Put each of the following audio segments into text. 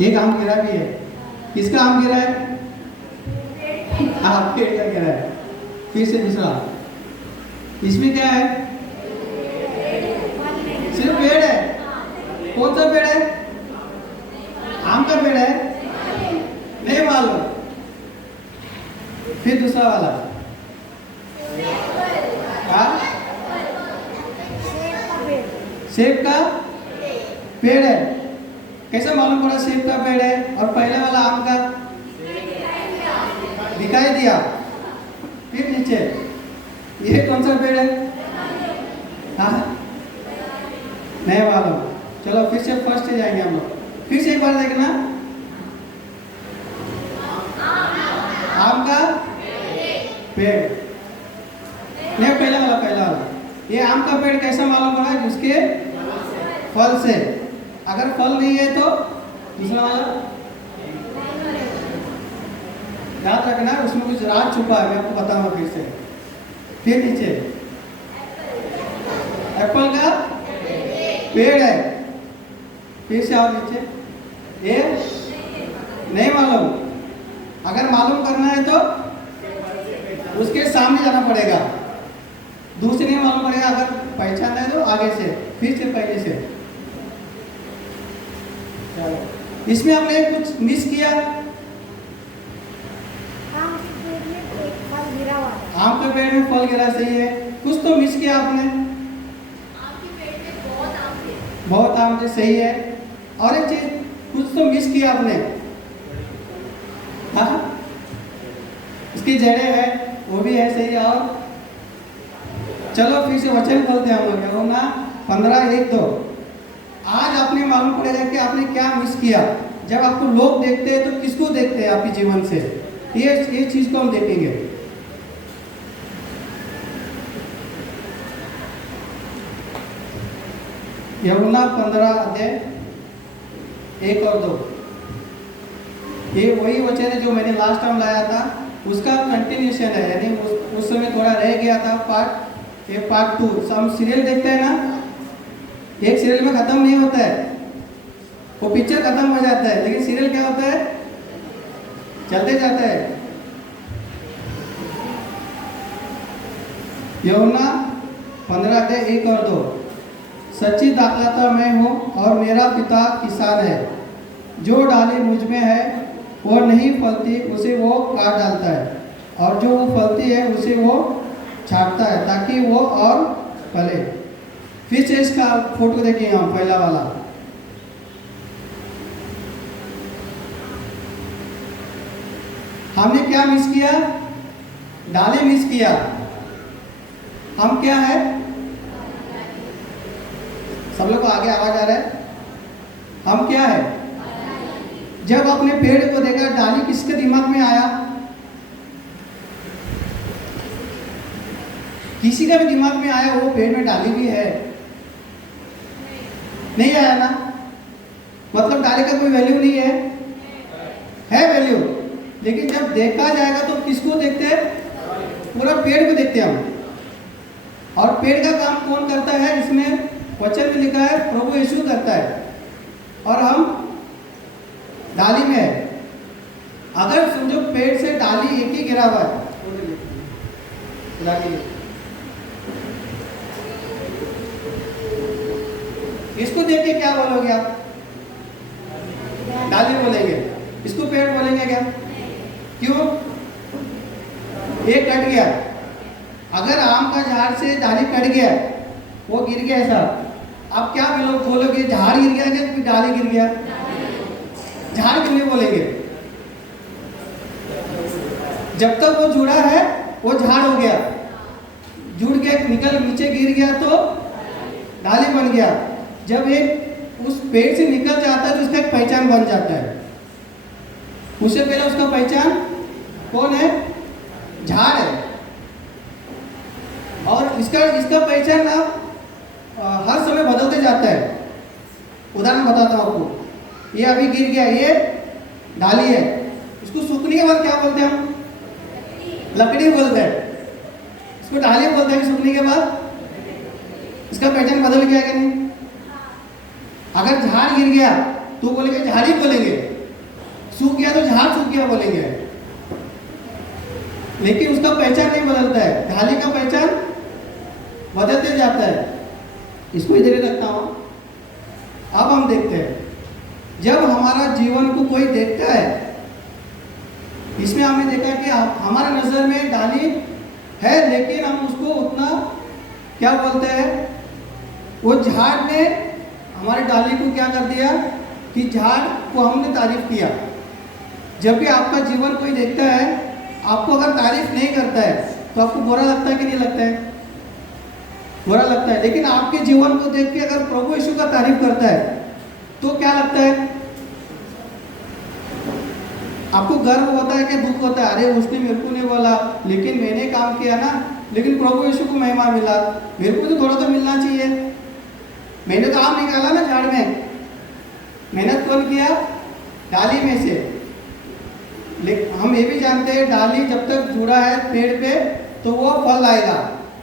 एक आम गिरा भी है। किसका आम गिरा है? पेड़ का गिरा है। फिर से दूसरा, इसमें क्या है? सिर्फ पेड़ है। कौन सा पेड़ है? आम का पेड़ है? नहीं मालूम। फिर दूसरा वाला, सेब का पेड़ है। कैसे मालूम पड़ा सेब का पेड़ है? और पहले वाला आम का दिखाई दिया। फिर नीचे, ये कौन सा पेड़ है? हाँ, नहीं मालूम। चलो फिर से फर्स्ट से जाएंगे हम लोग। फिर से एक बार देखना, आम का पेड़। नहीं, पहला वाला। ये आम का पेड़ कैसा मालूम पड़ा? उसके फल से। अगर फल नहीं है तो दूसरा वाला याद रखना, उसमें कुछ राज छुपा है, मैं आपको बताऊंगा फिर से। फिर नीचे, एप्पल का पेड़ है। फिर से आओ नीचे, ये नहीं मालूम। अगर मालूम करना है तो उसके सामने जाना पड़ेगा। दूसरे नहीं मालूम पड़ेगा। अगर पहचानना है तो आगे से, फिर से पहले से। चलो, इसमें आपने कुछ मिस किया। आम के पेड़ में फल गिरा, सही है। कुछ तो मिस किया आपने। बहुत आम थे, सही है। और एक चीज कुछ तो मिस किया आपने। हाँ, इसकी जड़ें है, वो भी है, सही है। और चलो फिर से वचन बोलते हैं हम लोग, यूहन्ना 15:1-2। आज आपने मालूम पड़ेगा कि आपने क्या मिस किया। जब आपको लोग देखते हैं तो किसको देखते हैं आपके जीवन से? ये चीज को हम देखेंगे। यूहन्ना 15:1 और 2। ये वही वचन है जो मैंने लास्ट टाइम लाया था, उसका कंटिन्यूशन है। यानी उस समय थोड़ा रह गया था पार्ट 2। हम सीरियल देखते हैं ना, एक सीरियल में खत्म नहीं होता है, वो पिक्चर खत्म हो जाता है, लेकिन सीरियल क्या होता है? चलते जाता है। यूहन्ना 15:1 और 2। सच्ची दाखलता मैं हूँ और मेरा पिता किसान है। जो डाली मुझ में है वो नहीं फलती, उसे वो काट डालता है, और जो वो फलती है उसे वो छांटता है ताकि वो और फले। फिर से इसका फोटो देखिए, हम पहला वाला। हमने क्या मिस किया? डाले मिस किया। हम क्या है? सब लोग को आगे आवाज आ रहा है? हम क्या है? जब आपने पेड़ को देखा, डाली किसके दिमाग में आया? किसी का भी दिमाग में आया वो पेड़ में डाली भी है? नहीं आया ना। मतलब डाली का कोई वैल्यू नहीं है वैल्यू। लेकिन जब देखा जाएगा तो किसको देखते हैं? पूरा पेड़ को देखते हैं हम। और पेड़ का काम कौन करता है? इसमें वचन में लिखा है प्रभु यीशु करता है, और हम डाली में है। अगर समझो पेड़ से डाली एक ही गिरा हुआ है, इसको देख के क्या बोलोगे आप? डाली बोलेंगे। इसको पेड़ बोलेंगे क्या? क्यों? एक कट गया। अगर आम का झाड़ से डाली कट गया, वो गिर गया ऐसा, आप क्या बोलोगे? झाड़ गिर गया क्या डाली गिर गया? झाड़ क्यों नहीं बोलेंगे? जब तक वो जुड़ा है वो झाड़ हो गया। जुड़ के निकल नीचे गिर गया तो डाली बन गया। जब एक उस पेड़ से निकल जाता है तो उसका एक पहचान बन जाता है। उससे पहले उसका पहचान कौन है? झाड़ है। और इसका पहचान अब हर समय बदलते जाता है। उदाहरण बताता हूँ आपको। ये अभी गिर गया, ये डाली है। इसको सूखने के बाद क्या बोलते हैं हम? लकड़ी बोलते हैं। इसको डाली बोलते हैं कि सूखने के बाद इसका पहचान बदल गया कि नहीं? अगर झाड़ गिर गया तो बोलेंगे झाड़ी बोलेंगे। सूख गया तो झाड़ सूख गया बोलेंगे, लेकिन उसका पहचान नहीं बदलता है। डाली का पहचान बदलते जाता है। इसको इधर ही रखता हूं। अब हम देखते हैं, जब हमारा जीवन को कोई देखता है, इसमें हमने देखा कि हमारे नजर में डाली है, लेकिन हम उसको उतना क्या बोलते हैं, वो झाड़ ने हमारे डाली को क्या कर दिया कि झाड़ को हमने तारीफ किया। जब भी आपका जीवन कोई देखता है, आपको अगर तारीफ नहीं करता है तो आपको बुरा लगता है कि नहीं लगता है? बुरा लगता है। लेकिन आपके जीवन को देख के अगर प्रभु यीशु का तारीफ करता है तो क्या लगता है? आपको गर्व होता है कि दुख होता है? अरे उसने मेरे को नहीं बोला, लेकिन मैंने काम किया ना, लेकिन प्रभु यीशु को महिमा मिला, मेरे को तो थोड़ा तो मिलना चाहिए। मैंने तो आम निकाला ना झाड़ में, मेहनत कौन किया? डाली में से। लेकिन हम ये भी जानते हैं डाली जब तक जुड़ा है पेड़ पे तो वो फल आएगा।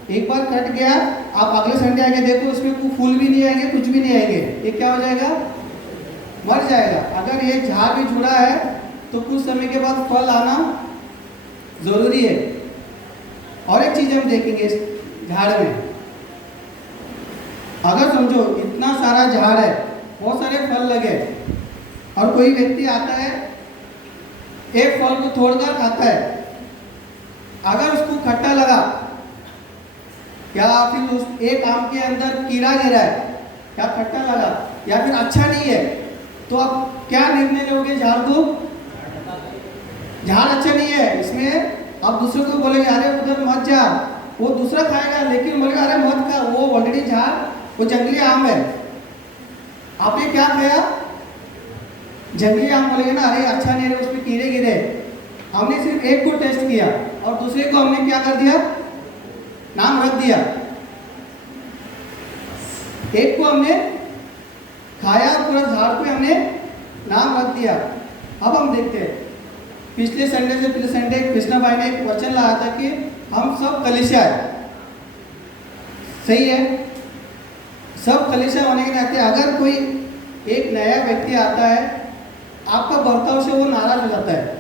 एक बार कट गया, आप अगले संडे आके देखो उसमें कोई फूल भी नहीं आएंगे, कुछ भी नहीं आएंगे, ये क्या हो जाएगा? मर जाएगा। अगर ये झाड़ भी जुड़ा है तो कुछ समय के बाद फल आना जरूरी है। और एक चीज हम देखेंगे इस झाड़ में, अगर समझो इतना सारा झाड़ है, बहुत सारे फल लगे, और कोई व्यक्ति आता है एक फल को तोड़कर खाता है, अगर उसको खट्टा लगा या फिर उस एक आम के अंदर कीड़ा गिरा है या खट्टा लगा या फिर अच्छा नहीं है, तो आप क्या निर्णय लोगे? झाड़ को, झाड़ अच्छा नहीं है, इसमें आप दूसरे को बोलेंगे अरे उधर मत जा, वो दूसरा खाएगा, लेकिन बोलेगा अरे मत खा, वो ऑलरेडी झाड़, वो जंगली आम है। आपने क्या खाया? जंगली आम। बोलेंगे ना अरे अच्छा नहीं है, उसमें कीड़े गिरे। हमने सिर्फ एक को टेस्ट किया और दूसरे को हमने क्या कर दिया? नाम रख दिया। एक को हमने खाया, पूरा झाड़ पे हमने नाम रख दिया। अब हम देखते हैं, पिछले संडे कृष्णा भाई ने एक वचन लाया था कि हम सब कलीसिया है। सही है, सब कलीसिया होने के नाते अगर कोई एक नया व्यक्ति आता है, आपका बर्ताव से वो नाराज हो जाता है।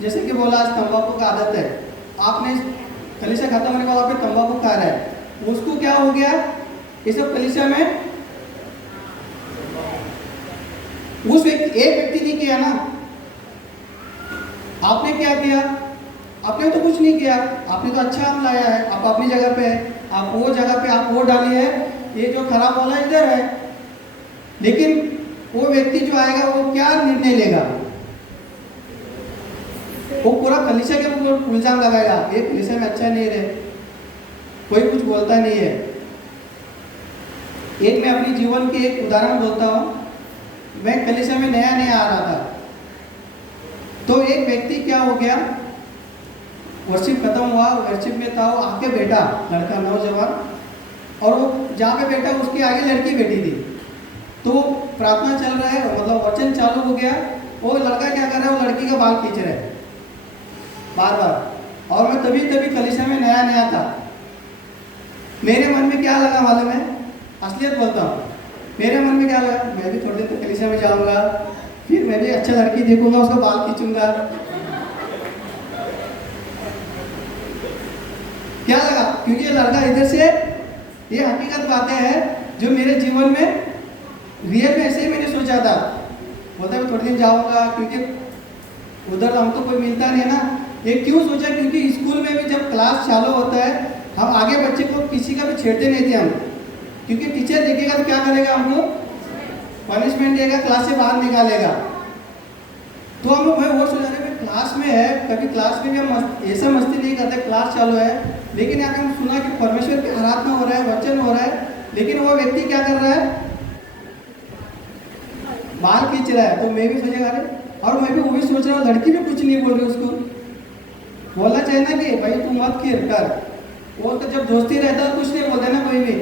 जैसे कि बोला आज तंबाकू का आदत है, आपने कलीसिया खत्म होने के बाद आप तंबाकू खा रहा है, उसको क्या हो गया? ये सब कलीसिया में उस व्यक्ति, एक व्यक्ति नहीं किया ना, आपने क्या किया? आपने तो कुछ नहीं किया, आपने तो अच्छा आम लाया है, आप अपनी जगह पे है, आप वो जगह पे आप वो डाली है, ये जो खराब वाला इधर है। लेकिन वो व्यक्ति जो आएगा वो क्या निर्णय लेगा? वो पूरा कलीसिया के ऊपर इल्जाम लगाएगा, ये कलीसिया में अच्छा नहीं रहे, कोई कुछ बोलता नहीं है। एक मैं अपनी जीवन के एक उदाहरण बोलता हूँ। मैं कलीसिया में नया नया आ रहा था, तो एक व्यक्ति क्या हो गया, वर्शिप खत्म हुआ, वर्शिप में था, वो आके बैठा, लड़का नौजवान, और वो जहाँ पे बैठा उसके आगे लड़की बैठी थी। तो प्रार्थना चल रहा है, मतलब वचन चालू हो गया, वो लड़का क्या कर रहा है, वो लड़की का बाल खींच रहा है बार बार। और मैं तभी कलीसिया में नया नया था। मेरे मन में क्या लगा मालूम है? असलियत बोलता हूँ, मेरे मन में क्या लगा, मैं भी थोड़े दिन तक कलीसिया में जाऊँगा, फिर मैं भी अच्छा लड़की देखूंगा, उसका बाल खींचूंगा। क्या लगा? क्योंकि ये लड़का इधर से, ये हकीकत बातें हैं जो मेरे जीवन में रियल में ऐसे ही मैंने सोचा था। बोलता है थोड़े दिन जाऊंगा, क्योंकि उधर हमको कोई मिलता नहीं है ना। ये क्यों सोचा? क्योंकि स्कूल में भी जब क्लास चालू होता है, हम आगे बच्चे को किसी का भी छेड़ते नहीं थे हम, क्योंकि टीचर देखेगा तो क्या करेगा, हमको पनिशमेंट देगा, क्लास से बाहर निकालेगा। तो हम लोग, मैं वो सोचा रहे क्लास में है, कभी क्लास में भी हम ऐसा मस्ती नहीं करते, क्लास चालू है, लेकिन यहाँ हम सुना कि परमेश्वर की आराधना हो रहा है, वचन हो रहा है, लेकिन वो व्यक्ति क्या कर रहा है? बाल खींच रहा है। तो मैं भी सोचेगा अरे, और मैं भी वो भी सोच रहा हूँ, लड़की भी कुछ नहीं बोल रही, उसको बोलना चाहिए ना कि भाई तू मत खीर कर। वो तो जब दोस्ती रहता है कुछ नहीं बोलते ना कोई भी।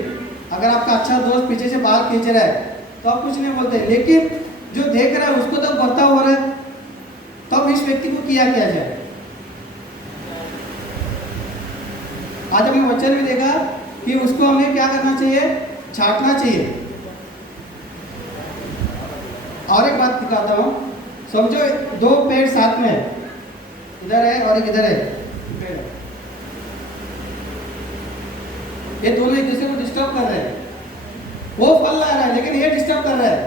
अगर आपका अच्छा दोस्त पीछे से बाल खींच रहा है तो आप कुछ नहीं बोलते, लेकिन जो देख रहा है उसको तो बर्ताव हो रहा है, तब इस व्यक्ति को किया जाए। आज हमने वचन में देखा कि उसको हमें क्या करना चाहिए? छांटना चाहिए। और एक बात दिखाता हूँ, समझो दो पेड़ साथ में है, इधर है और एक इधर है पेड़। ये दोनों एक दूसरे को डिस्टर्ब कर रहे हैं। वो फल ला रहा है लेकिन ये डिस्टर्ब कर रहा है।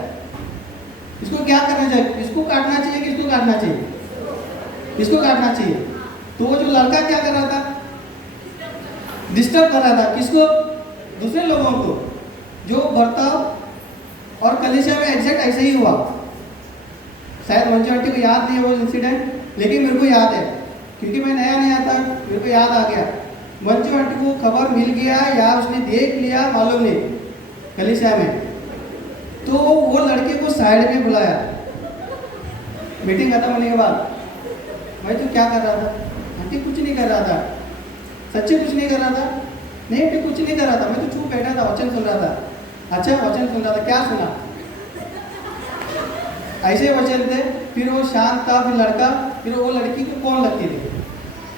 इसको क्या करना चाहिए? इसको काटना चाहिए कि इसको काटना चाहिए? इसको काटना चाहिए। तो वो जो लड़का क्या कर रहा था? डिस्टर्ब कर रहा था किसको? दूसरे लोगों को। जो बर्ताव और कलीसिया में एग्जैक्ट ऐसे ही हुआ। शायद मंजू आंटी को याद नहीं है वो इंसिडेंट, लेकिन मेरे को याद है क्योंकि मैं नया नया था, मेरे को याद आ गया। मंजू आंटी को खबर मिल गया या उसने देख लिया मालूम नहीं कलीसिया में, तो वो लड़के को साइड में बुलाया मीटिंग खत्म होने के बाद। भाई तू क्या कर रहा था? आंटी कुछ नहीं कर रहा था। सच्चे कुछ नहीं कर रहा था? नहीं आंटी कुछ नहीं कर रहा था, मैं तो चुप बैठा था, वचन सुन रहा था। अच्छा वचन सुन रहा था, क्या सुना? ऐसे वचन थे। फिर वो शांत था, फिर लड़का, फिर वो लड़की को कौन लगती थी?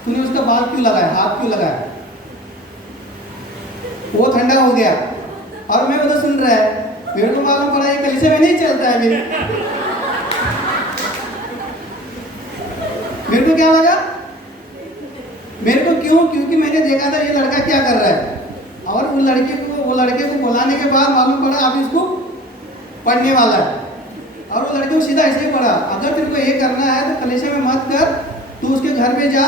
तूने उसका बाल क्यों लगाया, हाथ क्यों लगाया? वो ठंडा हो गया और मैं उधर सुन रहा है। मेरे को मालूम पड़ा ये कलीसिया में नहीं चलता है। मेरे को क्या लगा? मेरे को क्यों? क्योंकि मैंने देखा था ये लड़का क्या कर रहा है, और वो लड़के को बुलाने के बाद मालूम पड़ा अब इसको पढ़ने वाला है, और वो लड़के को सीधा ऐसे ही पढ़ा, अगर तेरे को ये करना है तो कलीसिया में मत कर, तू उसके घर में जा,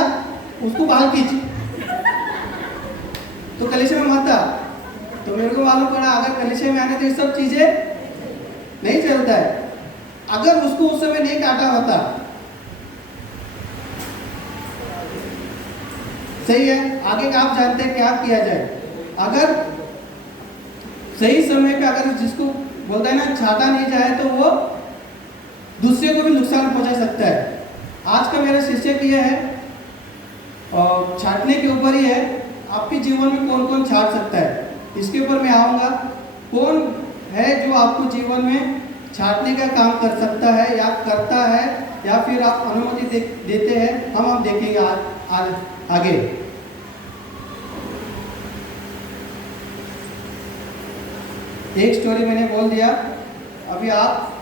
उसको बाल खींच, तो कलीसिया में मत आ। तो मेरे को मालूम पड़ा अगर कलीसिया में आने तो ये सब चीजें नहीं चलता है। अगर उसको उस समय नहीं काटा होता, सही है, आगे का आप जानते हैं क्या किया जाए। अगर सही समय पे अगर जिसको बोलता है ना छाटा नहीं जाए तो वो दूसरे को भी नुकसान पहुंचा सकता है। आज का मेरा शीर्षक यह है और छाटने के ऊपर ही है, आपके जीवन में कौन कौन छाट सकता है, इसके ऊपर मैं आऊँगा। कौन है जो आपको जीवन में छाटने का काम कर सकता है या करता है, या फिर आप अनुमति देते हैं, हम देखेंगे आगे। एक स्टोरी मैंने बोल दिया, अभी आप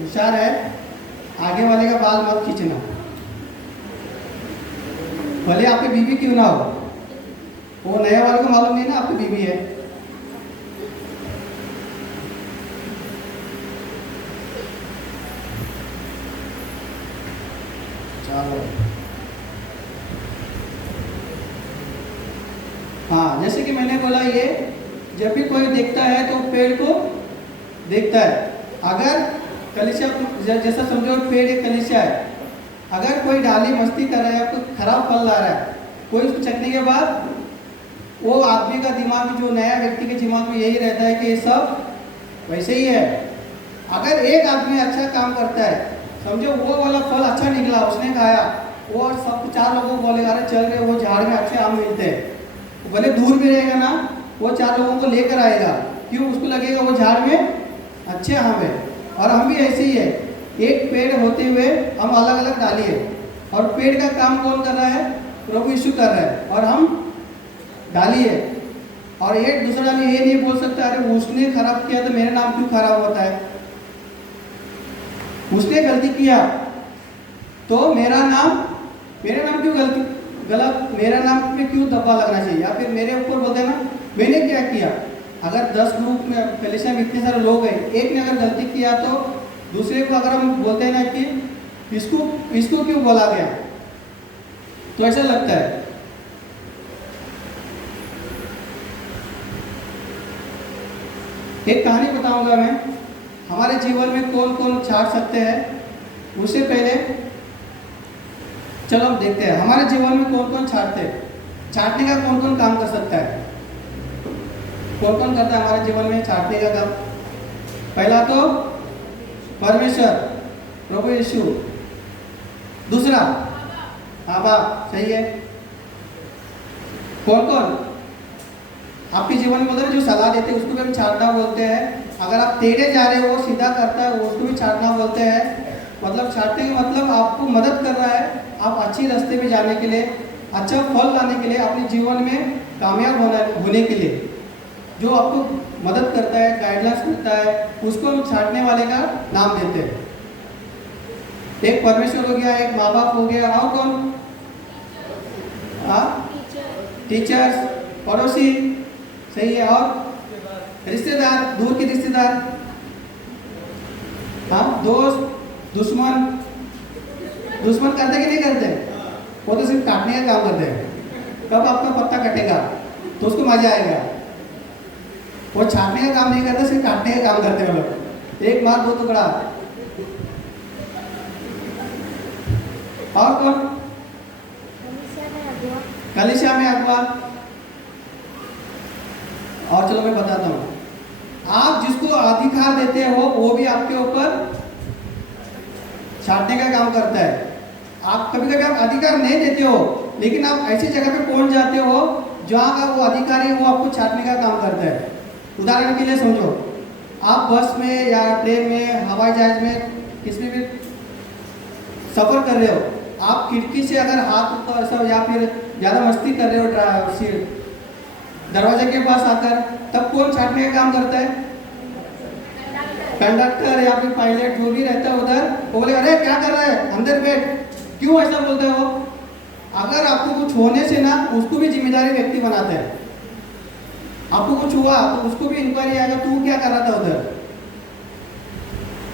होशियार है, आगे वाले का बाल मत खींचना, भले आपकी बीवी क्यों ना हो। वो नया वाले को मालूम नहीं ना आपकी बीवी है। चलो हाँ, जैसे कि मैंने बोला, ये जब भी कोई देखता है तो पेड़ को देखता है। अगर कलीसिया, जैसा समझो पेड़ एक कलीसिया है, अगर कोई डाली मस्ती कर रहा है, कोई खराब फल ला रहा है, कोई उसको चखने के बाद वो आदमी का दिमाग में, जो नया व्यक्ति के दिमाग में यही रहता है कि ये सब वैसे ही है। अगर एक आदमी अच्छा काम करता है, समझो वो वाला फल अच्छा निकला, उसने खाया, वो सब 4 लोगों को बोलेगा अरे चल रहे वो झाड़ में अच्छे आम मिलते हैं, भले दूर भी रहेगा ना, वो 4 लोगों को लेकर आएगा, क्यों? उसको लगेगा वो झाड़ में अच्छे आम है। और हम भी ऐसे ही है, एक पेड़ होते हुए हम अलग अलग डाली है, और पेड़ का काम कौन कर रहा है? प्रभु यीशु कर रहा है, और हम डाली है। और एक दूसरा डाली ये नहीं बोल सकता अरे उसने खराब किया तो मेरा नाम क्यों खराब होता है, उसने गलती किया तो मेरा नाम क्यों गलत, मेरा नाम पे क्यों दब्बा लगना चाहिए, या फिर मेरे ऊपर बोलते हैं ना मैंने क्या किया। अगर 10 ग्रुप में कलीसिया में इतने सारे लोग हैं, एक ने अगर गलती किया तो दूसरे को अगर हम बोलते हैं ना कि इसको क्यों बोला गया, तो ऐसा लगता है। एक कहानी बताऊंगा मैं, हमारे जीवन में कौन कौन छाट सकते हैं। उससे पहले चलो हम देखते हैं हमारे जीवन में कौन कौन छाटते हैं, छाटने का कौन कौन काम कर सकता है, कौन कौन करता है हमारे जीवन में छाटने का काम। पहला तो परमेश्वर, प्रभु यीशु। दूसरा आबा, सही है। कौन कौन आपके जीवन में बोलते हैं, जो सलाह देते हैं उसको भी हम छाटना बोलते हैं। अगर आप टेढ़े जा रहे हो, वो सीधा करता है, वो उसको भी छाटना बोलते हैं। मतलब छाटने का मतलब आपको मदद कर रहा है, आप अच्छी रास्ते में जाने के लिए, अच्छा फल लाने के लिए, अपने जीवन में कामयाब होने के लिए जो आपको मदद करता है, गाइडलाइंस मिलता है, उसको हम छाटने वाले का नाम देते हैं। एक परमेश्वर हो गया, एक माँ बाप हो गया, और कौन? हाँ, टीचर्स, पड़ोसी, सही है, और रिश्तेदार, दूर के रिश्तेदार, हाँ, दोस्त, दुश्मन। दुश्मन करते कि नहीं करते? वो तो सिर्फ काटने का काम करते हैं। कब आपका पत्ता कटेगा तो उसको मजा आएगा। वो छाटने का काम नहीं करते, सिर्फ काटने का काम करते हैं वो लोग। एक मार दो टुकड़ा। और कौन? कलीसिया में अगुआ। और चलो मैं बताता हूँ, आप जिसको अधिकार देते हो वो भी आपके ऊपर छाटने का काम करता है। आप कभी कभी आप अधिकार नहीं देते हो, लेकिन आप ऐसी जगह पे पहुंच जाते हो जहाँ का वो अधिकारी है वो आपको छाटने का काम करता है। उदाहरण के लिए समझो, आप बस में या ट्रेन में, हवाई जहाज में, किसी भी सफ़र कर रहे हो, आप खिड़की से अगर हाथ तो ऐसा या फिर ज़्यादा मस्ती कर रहे हो दरवाजे के पास आकर, तब कौन छाटने का काम करता है? कंडक्टर या फिर पायलट, जो भी रहता है उधर, वो बोले अरे क्या कर रहा है, अंदर बैठ। क्यों ऐसा बोलते हो? अगर आपको कुछ होने से ना, उसको भी जिम्मेदारी व्यक्ति बनाते हैं। आपको कुछ हुआ तो उसको भी इंक्वायरी आएगा, तू क्या कर रहा था उधर,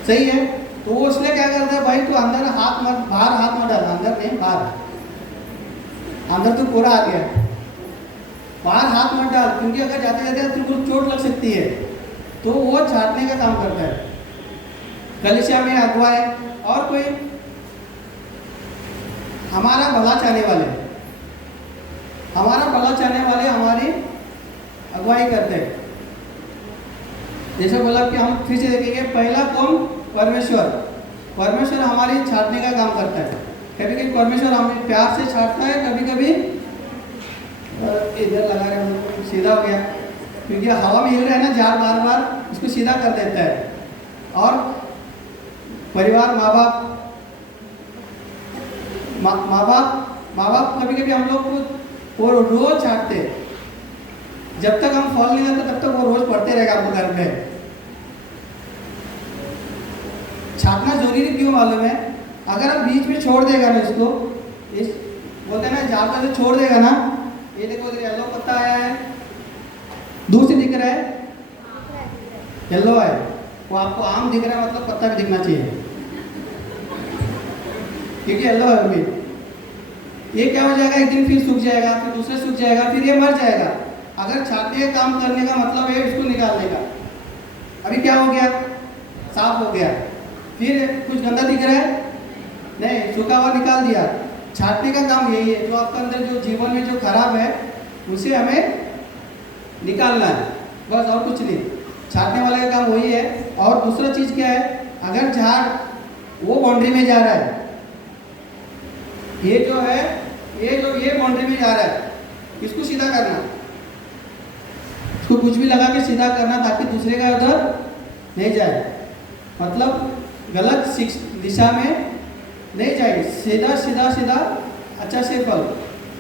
सही है? तो वो इसलिए क्या करता है, भाई तू अंदर हाथ मत, बाहर हाथ मत डाल, अंदर नहीं बाहर, अंदर तो पूरा आ गया, बाहर हाथ मत डाल, क्योंकि अगर जाते जाते तुमको चोट लग सकती है। तो वो छाटने का काम करता है। कलीसिया में अगुवा है। और कोई? हमारा भला चाहने वाले, हमारा भला चाहने वाले हमारी अगुवाई करते हैं। जैसे बोला कि हम फिर से देखेंगे, पहला कौन? परमेश्वर। परमेश्वर हमारी छाटने का काम करता है। कभी कभी परमेश्वर हमें प्यार से छाटता है, कभी कभी इधर लगा रहे हैं, सीधा हो गया, क्योंकि हवा में हिल रहा है ना, झाड़ बार बार उसको सीधा कर देता है। और परिवार, माँ बाप कभी कभी हम लोग को वो रोज छाटते हैं। जब तक हम फल नहीं देते तब तक वो रोज पढ़ते रहेगा आपको घर में। छाटना जरूरी क्यों मालूम है? अगर आप बीच में छोड़ देगा ना इसको, इस बोलते हैं ना, झाड़ से छोड़ देगा ना, ये देखो इधर येलो पत्ता आया है, दूर से दिख रहा है येलो है, वो आपको आम दिख रहा है, मतलब पत्ता भी दिखना चाहिए, क्योंकि येलो है अभी। ये क्या हो जाएगा, एक दिन फिर सूख जाएगा, फिर दूसरे सूख जाएगा, फिर ये मर जाएगा। अगर छाटने का काम करने का मतलब है इसको निकालने का। अभी क्या हो गया, साफ हो गया, फिर कुछ गंदा दिख रहा है, नहीं, सूखा हुआ निकाल दिया। छाटने का काम यही है, जो आपके अंदर जो जीवन में जो खराब है उसे हमें निकालना है, बस, और कुछ नहीं। छाटने वाले का काम वही है। और दूसरा चीज़ क्या है, अगर झाड़ वो बाउंड्री में जा रहा है, ये जो है, ये बाउंड्री में जा रहा है, इसको सीधा करना, इसको कुछ भी लगा के सीधा करना, ताकि दूसरे का उधर नहीं जाए, मतलब गलत दिशा में नहीं जाए, सीधा सीधा सीधा अच्छा से फल।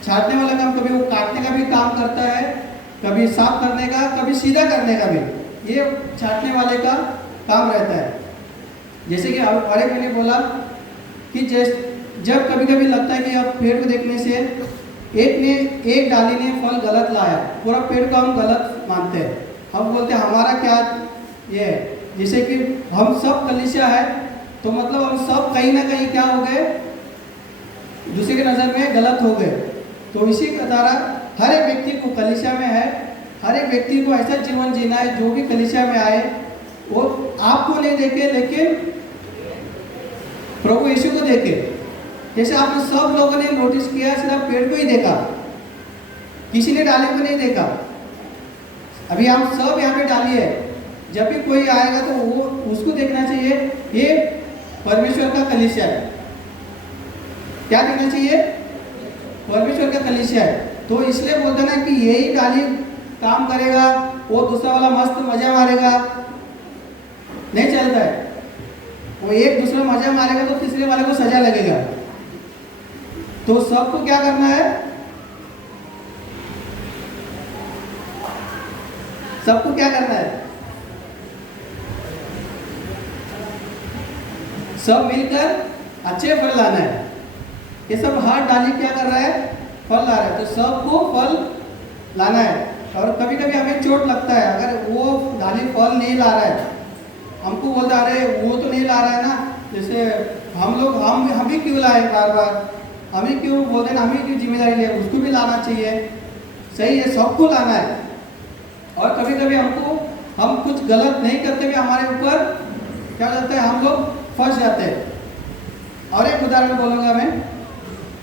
छाटने वाला काम कभी वो काटने का भी काम करता है, कभी साफ करने का, कभी सीधा करने का भी, ये छाटने वाले का काम रहता है। जैसे कि अरे मैंने बोला कि जब कभी कभी लगता है कि अब पेड़ को देखने से एक डाली ने फल गलत लाया, पूरा पेड़ को हम गलत मानते हैं, हम बोलते हैं हमारा क्या ये है। जैसे कि हम सब कलीसिया है, तो मतलब हम सब कहीं ना कहीं क्या हो गए, दूसरे की नज़र में गलत हो गए। तो इसी तरह हर एक व्यक्ति को कलीसिया में है, हर एक व्यक्ति को ऐसा जीवन जीना है, जो भी कलीसिया में आए वो आपको नहीं देखे, लेकिन प्रभु यीशु को देखे। जैसे आपने सब लोगों ने नोटिस किया, सिर्फ पेड़ को ही देखा, किसी ने डाली को नहीं देखा। अभी हम सब यहाँ पे डाली है, जब भी कोई आएगा तो वो उसको देखना चाहिए, ये परमेश्वर का कलीसिया है। क्या देखना चाहिए? परमेश्वर का कलीसिया है। तो इसलिए बोलते ना कि यही डाली काम करेगा, वो दूसरा वाला मस्त मजा मारेगा, नहीं चलता है। वो एक दूसरा मजा मारेगा तो तीसरे वाले को सजा लगेगा। तो सबको क्या करना है? सबको क्या करना है? सब मिलकर अच्छे फल लाना है। ये सब हाथ डाली क्या कर रहा है, फल ला रहा है। तो सबको फल लाना है। और कभी कभी हमें चोट लगता है, अगर वो डाली फल नहीं ला रहा है, हमको बोलता है अरे वो तो नहीं ला रहा है ना, जैसे हम भी क्यों लाए बार बार, हम ही क्यों बोलते हैं, हम ही क्यों जिम्मेदारी ले, उसको भी लाना चाहिए। सही है, सबको लाना है। और कभी कभी हम कुछ गलत नहीं करते भी हमारे ऊपर क्या हो जाता है, हम लोग फंस जाते हैं। और एक उदाहरण बोलूँगा मैं,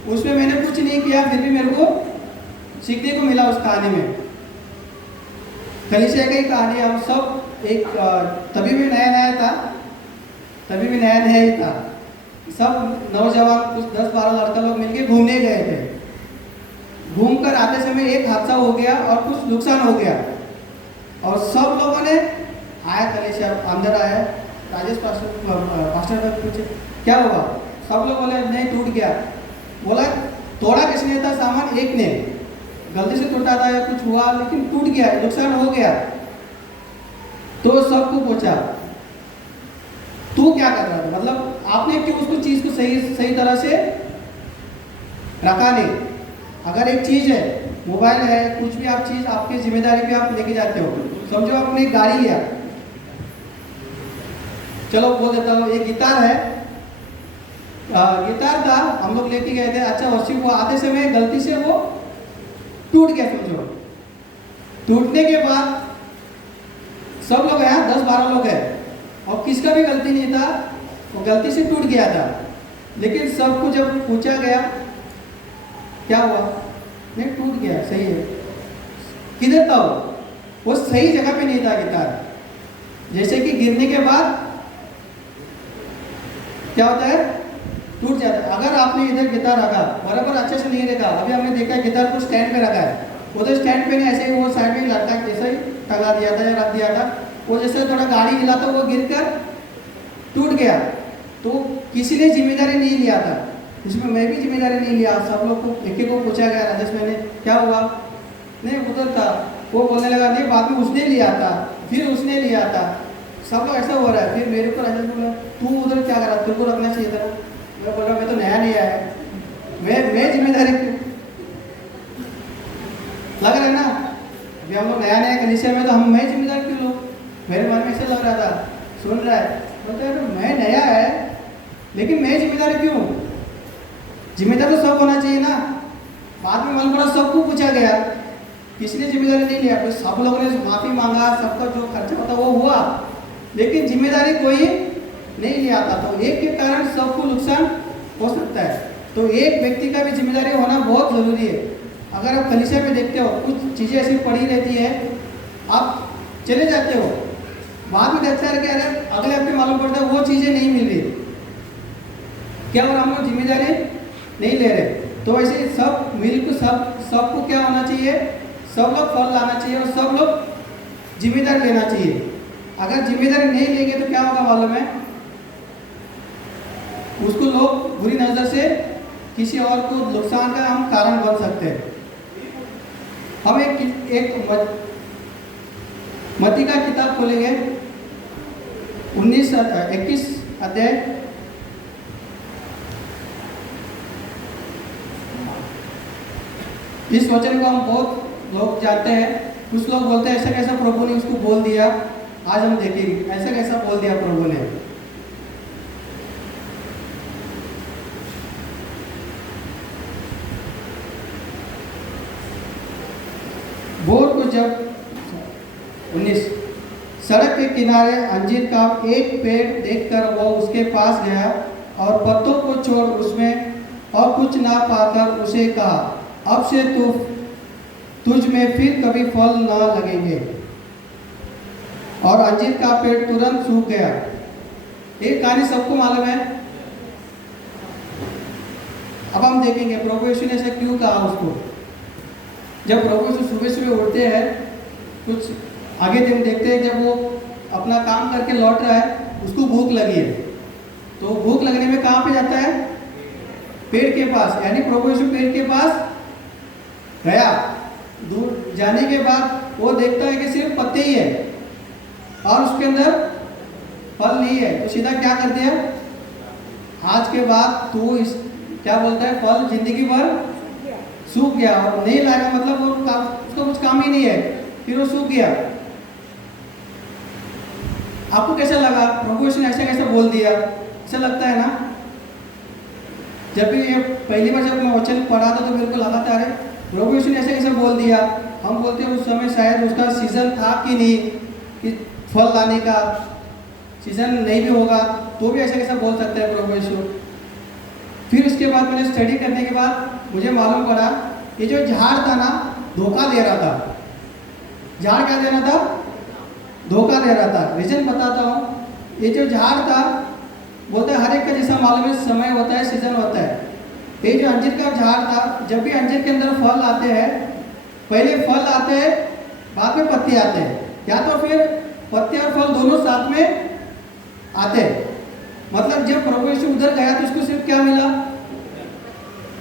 उसमें मैंने कुछ नहीं किया फिर भी मेरे को सीखने को मिला उस कहानी में। कलीसिया की कहानी, हम सब एक तभी भी नया नया ही था। सब नौजवान कुछ 10-12 लड़का लोग मिलके घूमने गए थे। घूमकर आते समय एक हादसा हो गया और कुछ नुकसान हो गया। और सब लोगों ने आया, कलीसिया अंदर आया, राजेश पास्टर को पूछे क्या हुआ, सब लोग बोले नहीं टूट गया। बोला तोड़ा किसने था सामान, एक ने गलती से टूटा था या कुछ हुआ, लेकिन टूट गया, नुकसान हो गया। तो सबको पूछा तू क्या कर रहा था, मतलब आपने क्यों उसको चीज को सही तरह से रखा नहीं। अगर एक चीज है, मोबाइल है, कुछ भी आप चीज आपकी जिम्मेदारी पे आप लेके जाते हो, समझो आपने गाड़ी लिया, चलो बोल देता हूँ, एक गिटार है, गिटार था, हम लोग लेके गए थे, अच्छा उसी को आते समय गलती से वो टूट गया। समझो टूटने के बाद सब लोग हैं, 10-12 लोग हैं, और किसका भी गलती नहीं था, वो गलती से टूट गया था। लेकिन सबको जब पूछा गया क्या हुआ, नहीं टूट गया, सही है, किधर था वो सही जगह पे नहीं था गिटार। जैसे कि गिरने के बाद क्या होता है, टूट जाता है। अगर आपने इधर गिटार रखा, बराबर अच्छे से नहीं रखा, अभी हमने देखा गिटार को स्टैंड पे रखा है, उधर स्टैंड पे नहीं, ऐसे ही वो साइड में लटका जैसे ही टंगा दिया था या रख दिया था, वो जैसे थोड़ा गाड़ी हिला तो वो गिरकर टूट गया। तो किसी ने जिम्मेदारी नहीं लिया था, इसमें मैं भी जिम्मेदारी नहीं लिया। सब लोग को एक को पूछा गया, राजेश मैंने क्या हुआ, नहीं उधर था, वो बोलने लगा नहीं बाद में उसने लिया था, फिर उसने लिया था, सब लोग ऐसा हो रहा है। फिर मेरे को राजेश बोला तू उधर क्या करा, तुमको रखना चाहिए था। मैं बोल रहा मैं तो नया नहीं आया, मैं जिम्मेदारी लग रहा है ना, अभी हम लोग नया कलीसिया में, तो मैं जिम्मेदार क्यों लूँ, मेरे मन में ऐसे लग रहा था। सुन रहा है, बोलते हैं तो मैं नया है लेकिन मैं जिम्मेदार क्यों, जिम्मेदार तो सब होना चाहिए ना। बाद में मन पड़ा सबको पूछा गया, किसी ने जिम्मेदारी नहीं लिया, तो सब लोगों ने माफी मांगा, सबका जो खर्चा होता वो हुआ, लेकिन जिम्मेदारी कोई नहीं लिया था। तो एक के कारण सबको नुकसान हो सकता है। तो एक व्यक्ति का भी जिम्मेदारी होना बहुत जरूरी है। अगर आप कलीसिया में देखते हो कुछ चीज़ें ऐसी पड़ी रहती है, आप चले जाते हो, बाद में देखते हैं कि अरे अगले हफ्ते मालूम पड़ता है वो चीज़ें नहीं मिल रही, क्या और हम लोग जिम्मेदारी नहीं ले रहे। तो ऐसे सब मिलकर सबको क्या होना चाहिए, सब लोग फल लाना चाहिए और सब लोग जिम्मेदारी लेना चाहिए। अगर जिम्मेदारी नहीं लेंगे तो क्या होगा मालूम है, उसको लोग बुरी नज़र से किसी और को नुकसान का हम कारण बन सकते हैं। हम एक मत्ती का किताब खोलेंगे 21 अध्याय, इस वचन को हम बहुत लोग जानते हैं। कुछ लोग बोलते हैं ऐसा कैसा प्रभु ने उसको बोल दिया, आज हम देखेंगे ऐसा कैसा बोल दिया प्रभु ने। भोर को जब 19 सड़क के किनारे अंजीर का एक पेड़ देखकर वो उसके पास गया और पत्तों को छोड़ उसमें और कुछ ना पाकर उसे कहा, अब से तुझ में फिर कभी फल ना लगेंगे। और अंजीर का पेड़ तुरंत सूख गया। एक कहानी सबको मालूम है। अब हम देखेंगे प्रभु यीशु ने ऐसा क्यों कहा उसको। जब प्रभु यीशु सुबह सुबह उठते हैं, कुछ आगे दिन देखते हैं, जब वो अपना काम करके लौट रहा है, उसको भूख लगी है, तो भूख लगने में कहाँ पे जाता है, पेड़ के पास। यानी प्रभु यीशु पेड़ के पास गया। दूर जाने के बाद वो देखता है कि सिर्फ पत्ते ही है और उसके अंदर फल नहीं है, तो सीधा क्या कर दिया, आज के बाद तू इस क्या बोलता है फल जिंदगी भर सूख गया, और नहीं लाएगा मतलब वो उसका कुछ काम ही नहीं है, फिर वो सूख गया। आपको कैसा लगा? प्रभु यीशु ने ऐसा कैसे बोल दिया? ऐसा लगता है ना? जब भी ये पहली बार जब मैं वचन पढ़ा था तो मेरे को लगा था अरे प्रभु यीशु ने ऐसे कैसे बोल दिया। हम बोलते हैं उस समय शायद उसका सीजन था कि नहीं, कि फल लाने का सीजन नहीं भी होगा तो भी ऐसा कैसा बोल सकता है प्रभु यीशु। फिर उसके बाद मैंने स्टडी करने के बाद मुझे मालूम पड़ा ये जो झाड़ था ना धोखा दे रहा था। झाड़ क्या दे रहा था? धोखा दे रहा था। रीजन बताता हूँ। ये जो झाड़ था बोलते हैं हर एक का जैसा मालूम है समय होता है, सीजन होता है। ये जो अंजीर का झाड़ था, जब भी अंजीर के अंदर फल आते हैं, पहले फल आते हैं बाद में पत्ते आते हैं, या तो फिर पत्ते और फल दोनों साथ में आते हैं। मतलब जब प्रभु यीशु उधर गया तो उसको सिर्फ क्या मिला?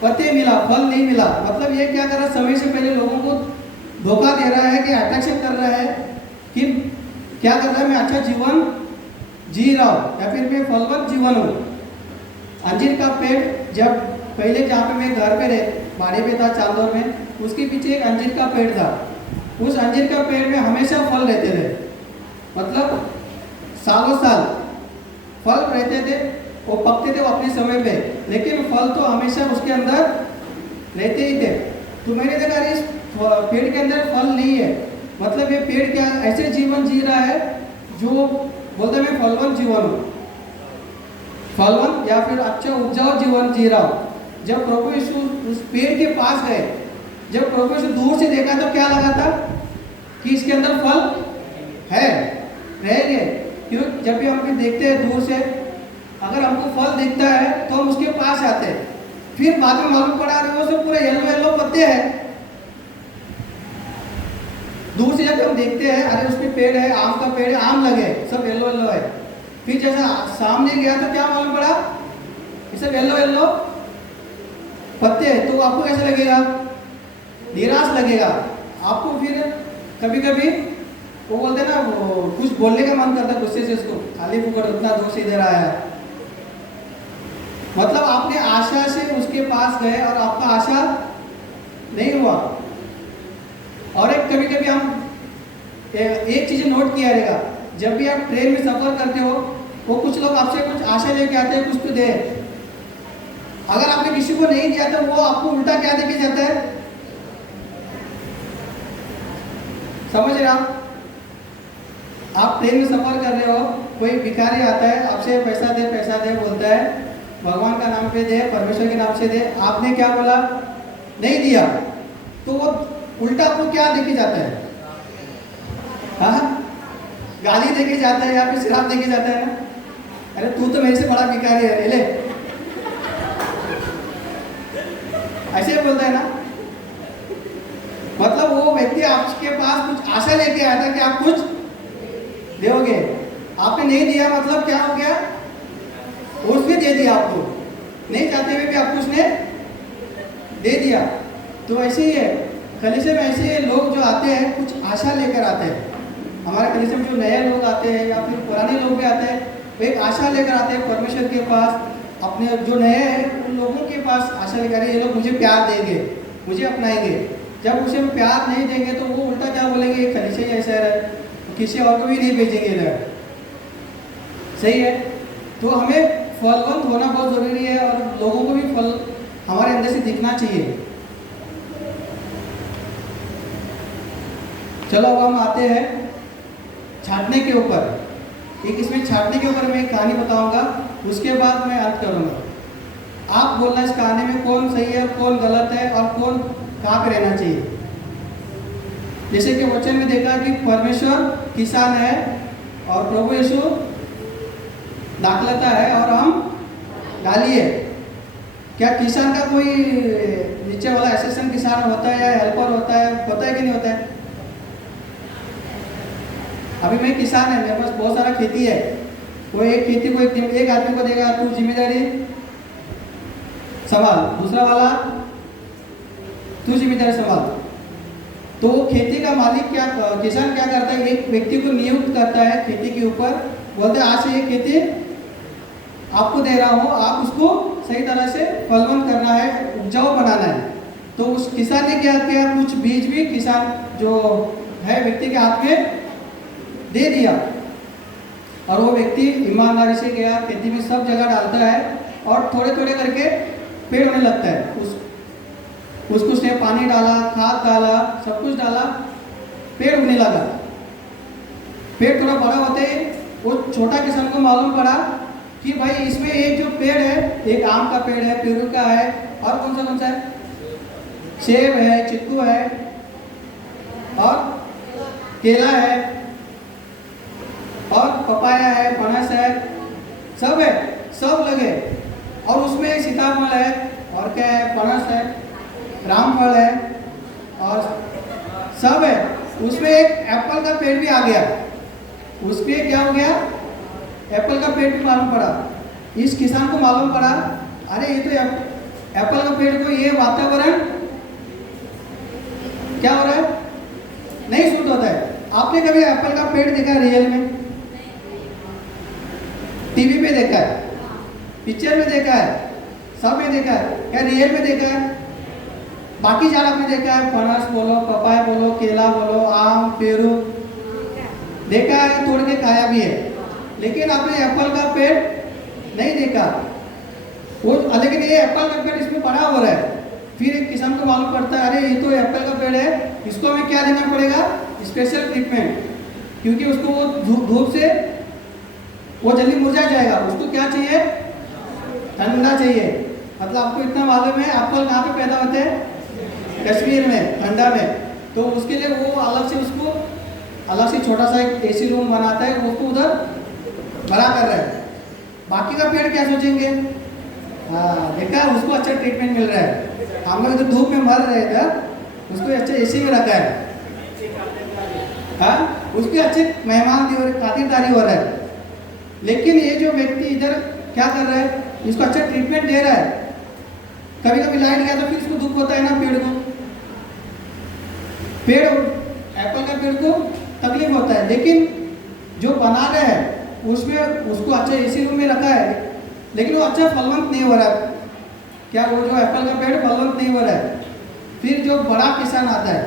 पत्ते मिला, फल नहीं मिला। मतलब ये क्या कर रहा है? समय से पहले लोगों को धोखा दे रहा है कि अट्रैक्शन कर रहा है कि क्या कर रहा है, मैं अच्छा जीवन जी रहा हूँ या फिर मैं फलवंत जीवन हूँ। अंजीर का पेड़ जब पहले जहाँ पे मैं घर पे बाड़ी पे था चांदौर में, उसके पीछे एक अंजीर का पेड़ था। उस अंजीर का पेड़ में हमेशा फल रहते थे, मतलब सालों साल फल रहते थे। वो पकते थे वो अपने समय पे, लेकिन फल तो हमेशा उसके अंदर रहते ही थे। तो मैंने देखा इस पेड़ के अंदर फल नहीं है, मतलब ये पेड़ क्या ऐसे जीवन जी रहा है जो बोलते मैं फलवंत जीवन हूँ, फलवंत या फिर अच्छा उपजाऊ जीवन जी रहा हूँ। जब प्रभु यीशु उस पेड़ के पास गए, जब प्रभु यीशु दूर से देखा तो क्या लगा था कि इसके अंदर फल है, रहेंगे। क्यों? जब भी हम भी देखते हैं दूर से, अगर हमको फल दिखता है तो हम उसके पास आते हैं, फिर बाद में मालूम पड़ा वो सब पूरे येलो येलो पत्ते हैं। दूर से जब हम देखते हैं अरे उसमें पेड़ है, आम का पेड़ है, आम लगे सब येलो येलो है। फिर जैसा सामने गया तो क्या मालूम पड़ा ये सब येलो येलो पत्ते हैं। तो आपको कैसा लगेगा? निराश लगेगा आपको। फिर कभी कभी वो बोलते हैं ना, वो कुछ बोलने का मन करता है गुस्से से, उसको खाली फुकड़ उतना दूर से इधर आया। मतलब आपने आशा से उसके पास गए और आपका आशा नहीं हुआ। और एक कभी कभी हम एक चीज नोट किया रहेगा, जब भी आप ट्रेन में सफर करते हो वो कुछ लोग आपसे कुछ आशा लेके आते हैं, कुछ तो दे। अगर आपने किसी को नहीं दिया तो वो आपको उल्टा क्या देके जाता है? समझ रहे आप ट्रेन में सफर कर रहे हो, कोई भिखारी आता है आपसे पैसा दे बोलता है, भगवान का नाम पे दे, परमेश्वर के नाम से दे। आपने क्या बोला? नहीं दिया, तो वो उल्टा आपको क्या देके जाता है? हाँ, गाली देके जाता है या फिर शराब देके जाता है ना, अरे तू तो मेरे से बड़ा भिखारी है, ले। ऐसे बोलता है ना। मतलब वो व्यक्ति आपके पास कुछ आशा लेके आया था कि आप कुछ दोगे, आपने नहीं दिया, मतलब क्या हो गया? उसने दे दिया आपको, नहीं चाहते हुए भी आपको उसने दे दिया। तो ऐसे ही है कलीसिया में, ऐसे लोग जो आते हैं कुछ आशा लेकर आते हैं। हमारे कलीसिया में जो नए लोग आते हैं या फिर पुराने लोग भी आते हैं, वो एक आशा लेकर आते हैं परमेश्वर के पास। अपने जो नए हैं उन लोगों के पास आशा लेकर, ये लोग मुझे प्यार देंगे, मुझे अपनाएंगे। जब उसे प्यार नहीं देंगे तो वो उल्टा क्या बोलेंगे, ये कलीसिया ही ऐसा है, किसी और को भी नहीं भेजेंगे इधर। सही है। तो हमें फलवंत होना बहुत जरूरी है और लोगों को भी फल हमारे अंदर से दिखना चाहिए। चलो अब हम आते हैं छाटने के ऊपर। एक इसमें छाटने के ऊपर मैं एक कहानी बताऊंगा, उसके बाद मैं अंत करूंगा। आप बोलना इस कहानी में कौन सही है, कौन गलत है और कौन कहाँ पे रहना चाहिए। जैसे कि वचन में देखा कि परमेश्वर किसान है और प्रभु यीशु दाखलता है और हम डाली है। क्या किसान का कोई नीचे वाला असिस्टेंट किसान होता है या हेल्पर होता है कि नहीं होता है? अभी मैं किसान है, मेरे पास बहुत सारा खेती है। वो एक खेती को एक आदमी को देगा, तू जिम्मेदारी संभाल, दूसरा वाला तू जिम्मेदारी संभाल। तो खेती का मालिक क्या, किसान क्या करता है, एक व्यक्ति को नियुक्त करता है खेती के ऊपर, बोलते हैं आज से ये खेती आपको दे रहा हूँ, आप उसको सही तरह से फलवंत करना है, उपजाऊ बनाना है। तो उस किसान ने क्या किया, कुछ बीज भी किसान जो है व्यक्ति के हाथ में दे दिया, और वो व्यक्ति ईमानदारी से गया, खेती में सब जगह डालता है, और थोड़े थोड़े करके पेड़ होने लगता है। उसको उसने पानी डाला, खाद डाला, सब कुछ डाला, पेड़ होने लगा। पेड़ थोड़ा बड़ा होते ही वो छोटा किसान को मालूम पड़ा कि भाई इसमें एक जो पेड़ है, एक आम का पेड़ है, पेरू का है, और कौन सा है, सेब है, चिक्कू है, और केला है, और पपाया है, पनस है, सब है, सब लगे। और उसमें एक सीताफल है, और क्या है, पनस है, रामफल है, और सब है। उसमें एक एप्पल का पेड़ भी आ गया। उसमें क्या हो गया, एप्पल का पेड़ भी मालूम पड़ा। इस किसान को मालूम पड़ा, अरे ये तो एप्पल का पेड़ को ये वातावरण क्या हो रहा है, नहीं सूट होता है। आपने कभी एप्पल का पेड़ देखा है रियल में? टीवी पे देखा है, पिक्चर में देखा है, सब में देखा है, क्या रियल में देखा है? बाकी झाड़ आपने देखा है, फणस बोलो, पपाया बोलो, केला बोलो, आम, पेरू देखा है, तोड़ के खाया भी है, लेकिन आपने एप्पल का पेड़ नहीं देखा। वो लेकिन ये एप्पल का पेड़ इसमें बड़ा हो रहा है। फिर एक किसान को मालूम पड़ता है, अरे ये तो एप्पल का पेड़ है, इसको हमें क्या देना पड़ेगा, स्पेशल ट्रीटमेंट, क्योंकि उसको वो धूप से वो जल्दी मुरझा जाएगा। उसको क्या चाहिए, ठंडा चाहिए। मतलब आपको इतना मालूम है, एप्पल कहाँ पे पैदा होते हैं, कश्मीर में, ठंडा में। तो उसके लिए वो अलग से उसको अलग से छोटा सा एक एसी रूम बनाता है, वो उसको उधर बड़ा कर रहा है। बाकी का पेड़ क्या सोचेंगे, हाँ देखा उसको अच्छा ट्रीटमेंट मिल रहा है, हम लोग इधर धूप में मर रहे थे, उसको अच्छा एसी में रखा है, हाँ उसकी अच्छे मेहमान खातिरदारी हो रहा है। लेकिन ये जो व्यक्ति इधर क्या कर रहा है, इसको अच्छा ट्रीटमेंट दे रहा है। कभी कभी लाइट गया तो फिर इसको दुख होता है ना, पेड़ एप्पल का पेड़ को तकलीफ होता है। लेकिन जो बना रहे हैं उसमें उसको अच्छा एसी रूम में रखा है, लेकिन वो अच्छा फलवंत नहीं हो रहा है। क्या वो जो एप्पल का पेड़ फलवंत नहीं हो रहा है। फिर जो बड़ा किसान आता है,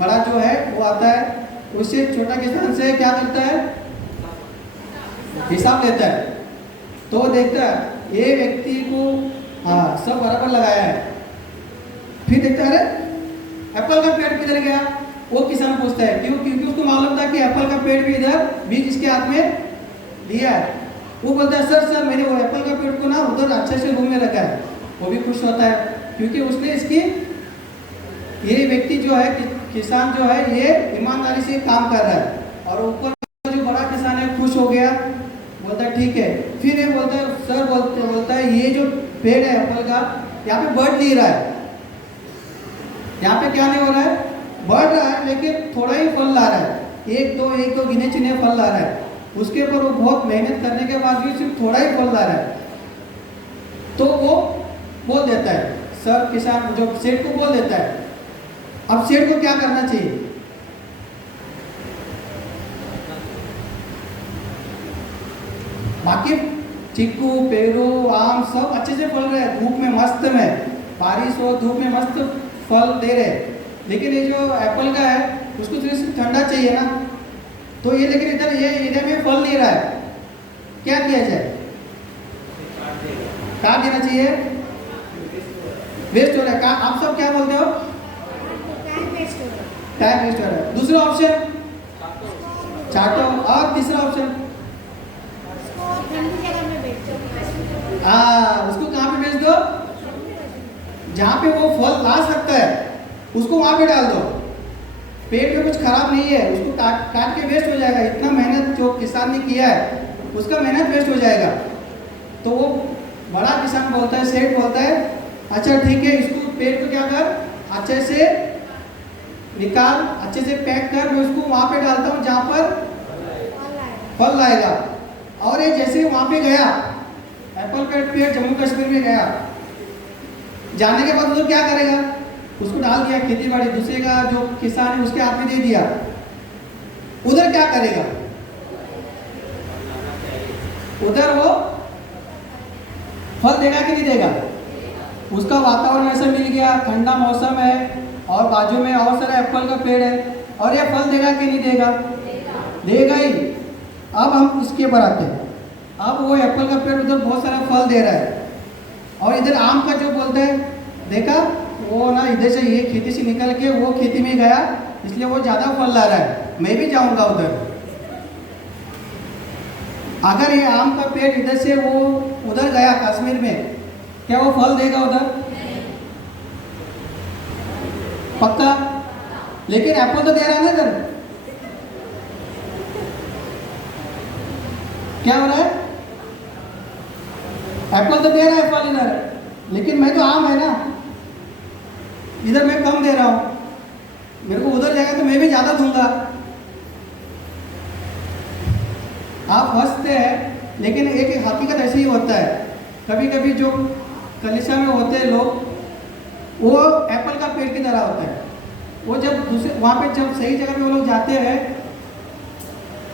बड़ा जो है वो आता है, उससे छोटा किसान से क्या करता है, हिसाब लेता है। तो वो देखता है ये व्यक्ति को हाँ सब बराबर लगाया है। फिर देखता है अरे एप्पल का पेड़ किधर गया, वो किसान पूछता है, क्यों, क्योंकि उसको मालूम था कि एप्पल का पेड़ भी इधर बीज इसके हाथ में दिया है। वो बोलता है सर मैंने वो एप्पल का पेड़ को ना उधर अच्छे से रूम में रखा है। वो भी खुश होता है क्योंकि उसने इसकी, ये व्यक्ति जो है किसान जो है ये ईमानदारी से काम कर रहा है। और ऊपर जो बड़ा किसान है खुश हो गया, बोलता है ठीक है। फिर ये बोलता है सर बोलता है ये जो पेड़ है एप्पल का, यहाँ पे बढ़ नहीं रहा है, यहाँ पे क्या नहीं हो रहा है, बढ़ रहा है, लेकिन थोड़ा ही फल ला रहा है, एक दो गिने चुने फल ला रहा है। उसके ऊपर वो बहुत मेहनत करने के बाद भी सिर्फ थोड़ा ही फल ला रहा है। तो वो बोल देता है, सर किसान जो सेठ को बोल देता है। अब सेठ को क्या करना चाहिए, बाकी चीकू, पेरू, आम सब अच्छे से फल रहे हैं, धूप में मस्त में, बारिश हो धूप में मस्त फल दे रहे। लेकिन ये जो एप्पल का है उसको सिर्फ ठंडा चाहिए ना, तो ये लेकिन इधर में फल नहीं रहा है। क्या किया जाए, काट देना चाहिए, वेस्ट हो रहा है। आप सब क्या बोलते हो, टाइम वेस्ट हो रहा है। दूसरा ऑप्शन चाटो, और तीसरा ऑप्शन उसको कहाँ पे बेच दो, जहाँ पे वो फल ला सकता है उसको वहाँ पे डाल दो। पेट में कुछ खराब नहीं है, उसको काट के वेस्ट हो जाएगा। इतना मेहनत जो किसान ने किया है उसका मेहनत वेस्ट हो जाएगा। तो वो बड़ा किसान बोलता है, सेठ बोलता है अच्छा ठीक है, इसको पेट को क्या कर, अच्छे से निकाल, अच्छे से पैक कर, मैं उसको वहाँ पे डालता हूँ जहाँ पर फल लाएगा। और ये जैसे वहाँ पे गया, एप्पल का पेड़ जम्मू कश्मीर में गया, जाने के बाद वो क्या करेगा, उसको डाल दिया खेती बाड़ी, दूसरे का जो किसान है उसके हाथ में दे दिया। उधर क्या करेगा, उधर वो फल देगा कि नहीं देगा? उसका वातावरण ऐसा मिल गया, ठंडा मौसम है और बाजू में और सारा एप्पल का पेड़ है, और ये फल देगा कि नहीं देगा? देगा ही। अब हम इसके ऊपर आते हैं। अब वो एप्पल का पेड़ उधर बहुत सारा फल दे रहा है, और इधर आम का जो बोलते हैं, देखा वो ना इधर से ये खेती से निकल के वो खेती में गया, इसलिए वो ज़्यादा फल ला रहा है, मैं भी जाऊंगा उधर। अगर ये आम का पेड़ इधर से वो उधर गया कश्मीर में, क्या वो फल देगा उधर? पक्का? लेकिन एप्पल तो दे रहा है ना इधर। क्या हो रहा है? एप्पल तो दे रहा है फल इधर, लेकिन मैं तो आम है ना, इधर मैं कम दे रहा हूं, मेरे को उधर जाएगा तो मैं भी ज्यादा दूंगा। आप हंसते हैं, लेकिन एक हकीकत ऐसी ही होता है। कभी कभी जो कलीसिया में होते हैं लोग, वो एप्पल का पेड़ की तरह होते हैं। वो जब दूसरे वहाँ पे जब सही जगह पे वो लोग जाते हैं,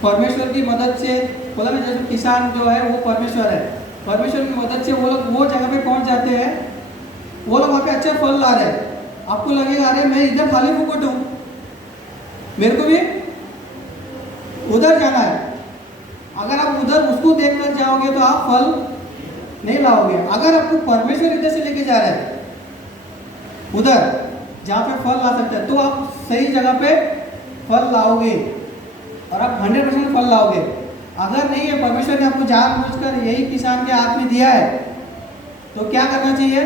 परमेश्वर की मदद से, बोला ना जैसे किसान जो है वो परमेश्वर है, परमेश्वर की मदद से वो लोग वो जगह पे पहुँच जाते हैं, वो लोग वहाँ पे अच्छा फल ला रहे हैं। आपको लगेगा अरे मैं इधर खाली फुकट हूँ, मेरे को भी उधर जाना है। अगर आप उधर उसको देख कर जाओगे तो आप फल नहीं लाओगे। अगर आपको परमेश्वर इधर से लेके जा रहा है उधर जहाँ पे फल ला सकता है, तो आप सही जगह पे फल लाओगे और आप 100% फल लाओगे। अगर नहीं है, परमेश्वर ने आपको जानबूझकर यही किसान के हाथ में दिया है, तो क्या करना चाहिए?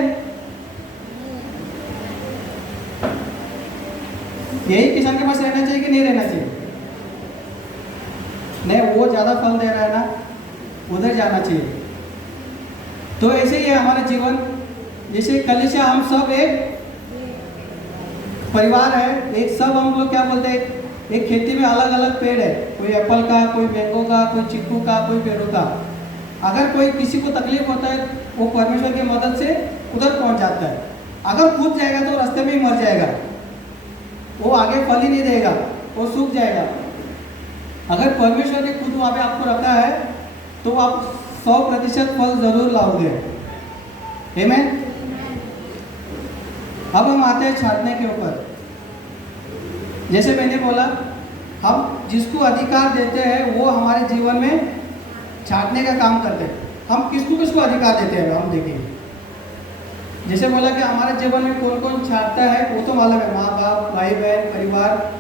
यही किसान के पास रहना चाहिए कि नहीं रहना चाहिए? नहीं, वो ज़्यादा फल दे रहा है ना, उधर जाना चाहिए। तो ऐसे ही है हमारा जीवन। जैसे कलीसिया, हम सब एक परिवार है, एक सब हम लोग क्या बोलते हैं, एक खेती में अलग अलग पेड़ है, कोई एप्पल का, कोई मैंगो का, कोई चिक्कू का, कोई पेड़ों का। अगर कोई किसी को तकलीफ होता है, वो परमेश्वर की मदद से उधर पहुंच जाता है। अगर कूद जाएगा तो रास्ते में ही मर जाएगा, वो आगे फल ही नहीं देगा, वो सूख जाएगा। अगर परमेश्वर ने खुद वहाँ पे आपको रखा है, तो आप 100% फल जरूर लाओगे। आमीन। अब हम आते हैं छाटने के ऊपर। जैसे मैंने बोला, हम जिसको अधिकार देते हैं वो हमारे जीवन में छाटने का काम करते हैं। हम किसको किसको अधिकार देते हैं, हम देखेंगे। जैसे बोला कि हमारे जीवन में कौन कौन छाटता है, वो तो मालूम है, माँ बाप, भाई बहन, परिवार।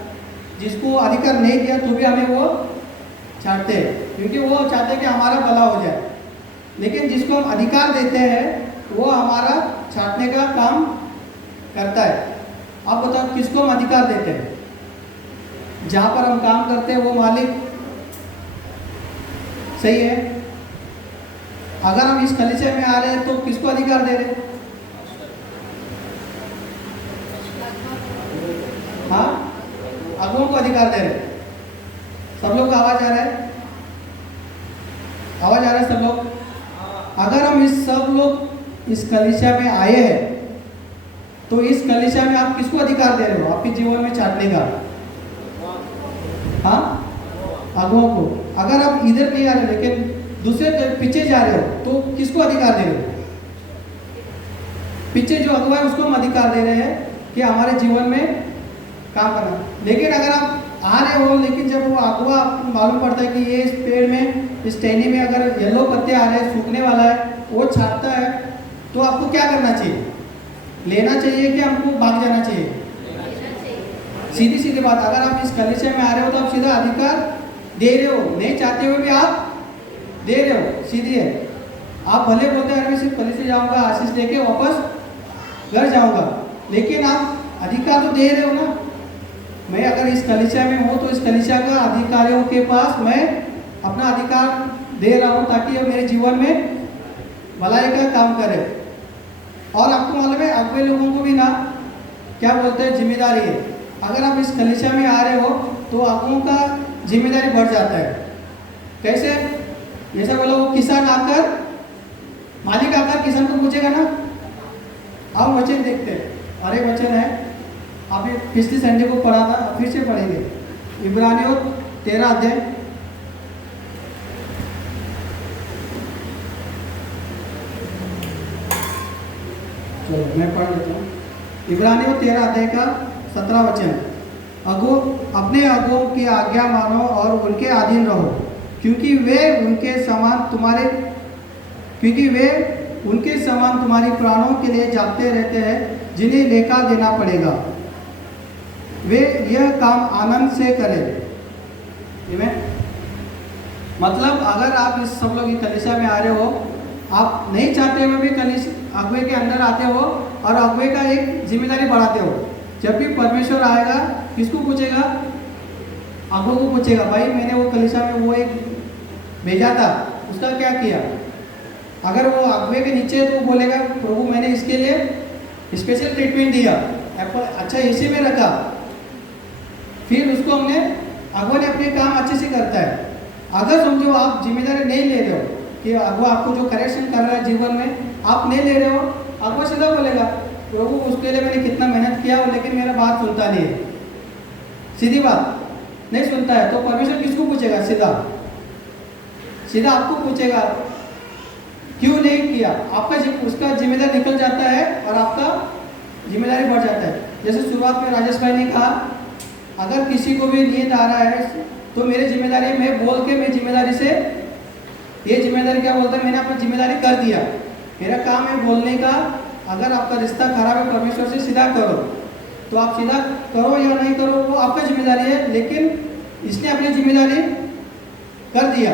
जिसको अधिकार नहीं दिया तो भी हमें वो छाटते हैं, क्योंकि वो चाहते हैं कि हमारा भला हो जाए। लेकिन जिसको हम अधिकार देते हैं, वो हमारा छाटने का काम करता है। आप बताओ किसको हम अधिकार देते हैं? जहाँ पर हम काम करते हैं वो मालिक, सही है। अगर हम इस कलीसिया में आ रहे हैं तो किसको अधिकार दे रहे हैं? हाँ, अगुओं को अधिकार दे रहे हैं। सब लोग को आवाज आ रहा है? आवाज आ रहा है सब लोग? अगर हम इस सब लोग इस कलीसिया में आए हैं, तो इस कलीसिया में आप किसको अधिकार दे रहे हो आपके जीवन में छाटने का? हाँ, अगुओं को। अगर आप इधर नहीं आ रहे लेकिन दूसरे पीछे जा रहे हो, तो किसको अधिकार दे रहे हो? पीछे जो अगुआ है उसको हम अधिकार दे रहे हैं कि हमारे जीवन में काम करना। लेकिन अगर आप आ रहे हो, लेकिन जब वो अगुआ आपको मालूम पड़ता है कि ये इस पेड़ में, इस टहनी में अगर येलो पत्ते आ रहे हैं, सूखने वाला है, वो छाटता है, तो आपको क्या करना चाहिए? लेना चाहिए कि हमको भाग जाना चाहिए? सीधी सीधी बात। अगर आप इस कलीसिया में आ रहे हो तो आप सीधा अधिकार दे रहे हो, नहीं चाहते हुए भी आप दे रहे हो, सीधी है। आप भले बोलते हैं मैं सिर्फ कलीसिया जाऊंगा, आशीष लेके वापस घर जाऊंगा, लेकिन आप अधिकार तो दे रहे हो ना। मैं अगर इस कलीसिया में हूँ तो इस कलीसिया का अधिकारियों के पास मैं अपना अधिकार दे रहा हूँ, ताकि वो मेरे जीवन में भलाई का काम करे। और आपको मालूम है, अगले लोगों को भी ना क्या बोलते हैं, जिम्मेदारी है। अगर आप इस कलीसिया में आ रहे हो तो अगुओं का जिम्मेदारी बढ़ जाता है। कैसे? जैसे बोला, वो किसान आकर, मालिक आकर किसान को पूछेगा ना, आओ वचन देखते हैं। अरे वचन है, आपने पिछली संडे को पढ़ा था, फिर से पढ़ेंगे। इब्रानियों 13 अध्याय, चलो मैं पढ़ लेता हूँ। इब्रानियों 13 अध्याय का 17 वचन। अगो अपने अगुओं की आज्ञा मानो और उनके अधीन रहो, क्योंकि वे उनके समान तुम्हारी प्राणों के लिए जागते रहते हैं, जिन्हें लेखा देना पड़ेगा। वे यह काम आनंद से करें। मतलब अगर आप इस सब लोग कलीसिया में आ रहे हो, आप नहीं चाहते हुए भी अगुवे के अंदर आते हो और अगुवे का एक जिम्मेदारी बढ़ाते हो। जब भी परमेश्वर आएगा किसको पूछेगा? अगुवे को पूछेगा, भाई मैंने वो कलीसिया में वो एक भेजा था, उसका क्या किया? अगर वो अगुवे के नीचे तो वो बोलेगा, प्रभु मैंने इसके लिए स्पेशल ट्रीटमेंट दिया, अच्छा इसी में रखा। फिर उसको अगुवा ने अपने काम अच्छे से करता है। अगर समझो आप जिम्मेदारी नहीं ले रहे हो कि अगुवा आपको जो करेक्शन कर रहा है जीवन में आप नहीं ले रहे हो, अगुवा सीधा बोलेगा, प्रभु उसके लिए मैंने कितना मेहनत किया लेकिन मेरा बात सुनता नहीं है। सीधी बात नहीं सुनता है तो परमेश्वर किसको पूछेगा? सीधा आपको पूछेगा, क्यों नहीं किया? आपका उसका जिम्मेदारी निकल जाता है और आपका जिम्मेदारी बढ़ जाता है। जैसे शुरुआत में राजेश भाई ने कहा, अगर किसी को भी नींद आ रहा है तो मेरी जिम्मेदारी मैं बोल के मैं जिम्मेदारी से ये जिम्मेदारी क्या बोलता है, मैंने अपनी जिम्मेदारी कर दिया, मेरा काम है बोलने का। अगर आपका रिश्ता खराब है परमेश्वर से, सीधा करो। तो आप सीधा करो या नहीं करो वो आपका जिम्मेदारी है, लेकिन इसने अपनी जिम्मेदारी कर दिया।